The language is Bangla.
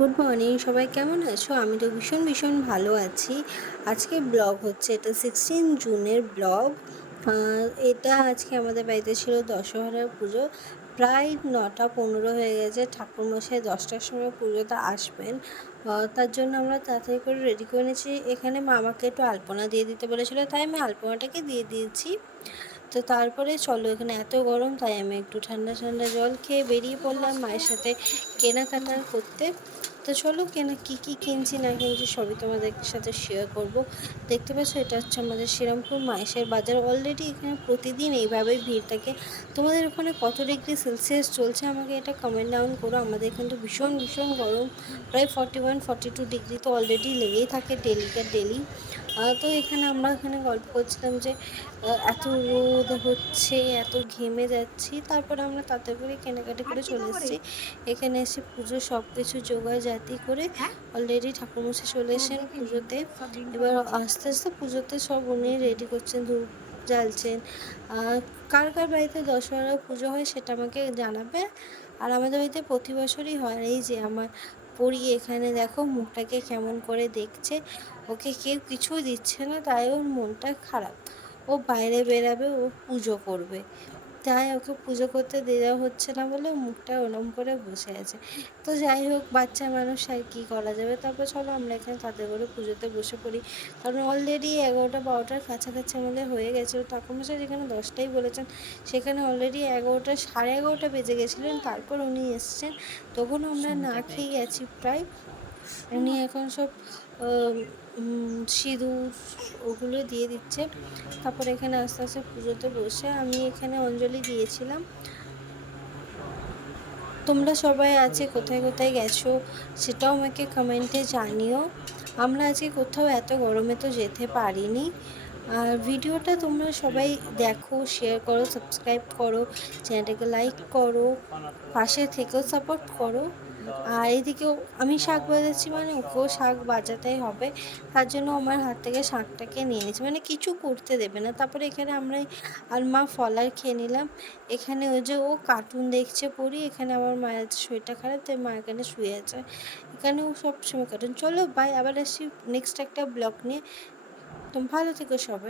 গুড মর্নিং, সবাই কেমন আছো? আমি তো ভীষণ ভালো আছি। আজকে ব্লগ হচ্ছে, এটা 16 জুনের ব্লগ। এটা আজকে আমাদের বাড়িতে ছিল দশহরার পুজো। প্রায় 9টা 15 হয়ে গেছে। ঠাকুরমশাই 10টার সময় পুজোতে আসবেন। তার জন্য আমরা তাড়াতাড়ি করে রেডি করে নিয়েছি। এখানে মা আমাকে একটু আলপনা দিয়ে দিতে বলেছিল, তাই আমি আলপনাটাকে দিয়ে দিয়েছি। তো তারপরে চলো, এখানে এত গরম, তাই আমি একটু ঠান্ডা ঠান্ডা জল খেয়ে বেরিয়ে পড়লাম মায়ের সাথে কেনাকাটা করতে। তো চলো, কী কিনছি না কিনছি সবই তোমাদের সাথে শেয়ার করব। দেখতে পাচ্ছ, এটা হচ্ছে আমাদের শ্রীরামপুর মাহেশের বাজার। অলরেডি এখানে প্রতিদিন এইভাবেই ভিড় থাকে। তোমাদের ওখানে কত ডিগ্রি সেলসিয়াস চলছে আমাকে এটা কমেন্ট ডাউন করো। আমাদের এখানে তো ভীষণ গরম, প্রায় 41 42 ডিগ্রি তো অলরেডি লেগেই থাকে ডেলিকার ডেলি। তো আমরা এখানে গল্প করছিলাম যে এত রোদ হচ্ছে, এত ঘেমে যাচ্ছি। তারপরে আমরা তাড়াতাড়ি করে কেনাকাটি করে চলে এসেছি। এখানে এসে পুজোর সব কিছু জোগাড়জাতি করে অলরেডি ঠাকুরমশাই চলে এসেছেন পুজোতে। এবার আস্তে পুজোতে সব উনি রেডি করছেন, ধূপ জ্বালছেন। কার বাড়িতে দশহরা পুজো হয় সেটা আমাকে জানাবে। আর আমাদের বাড়িতে প্রতি বছরই হয়। এই যে আমার পরি এখানে দেখো মুখটাকে কেমন করে দেখছে। ওকে কেউ কিছু দিচ্ছে না, তাই ওর মনটা খারাপ। ও বাইরে বেরাবে, ও পুজো করবে, তাই ওকে পুজো করতে দেওয়া হচ্ছে না বলে মুখটা ওরম করে বসে আছে। তো যাই হোক, বাচ্চা মানুষ, আর কী করা যাবে। তারপর চলো আমরা এখানে তাদের করে পুজোতে বসে পড়ি। কারণ অলরেডি 11টা 12টার কাছাকাছি আমাদের হয়ে গেছে। ঠাকুরমশাই যেখানে 10টাই বলেছেন, সেখানে অলরেডি 11টা 11:30 বেজে গেছিলেন। তারপর উনি এসছেন, তখন আমরা না খেয়ে গেছি প্রায়। উনি এখন সব সিঁদুর ওগুলো দিয়ে দিচ্ছে। তারপর এখানে আস্তে পুজোতে বসে আমি এখানে অঞ্জলি দিয়েছিলাম। তোমরা সবাই আজকে কোথায় গেছো সেটাও আমাকে কমেন্টে জানিও। আমরা আজকে কোথাও এত গরমে তো যেতে পারিনি। আর ভিডিওটা তোমরা সবাই দেখো, শেয়ার করো, সাবস্ক্রাইব করো, চ্যানেলটাকে লাইক করো, পাশে থেকেও সাপোর্ট করো। আর এদিকেও আমি শাঁখ বাজাচ্ছি, মানে ওকেও শাঁখ বাজাতেই হবে। তার জন্য আমার হাত থেকে শাঁখটাকে নিয়ে নিয়েছি, মানে কিছু করতে দেবে না। তারপরে এখানে আমরা আর মা ফলার খেয়ে নিলাম। এখানে ওই যে ও কার্টুন দেখছে পড়ি। এখানে আমার মায়ের শরীরটা খারাপ, তাই মা এখানে শুয়ে আছে। এখানেও সবসময় কার্টুন। চলো বাই, আবার আসি নেক্সট একটা ব্লগ নিয়ে। তো ভালো থেকো সবাই।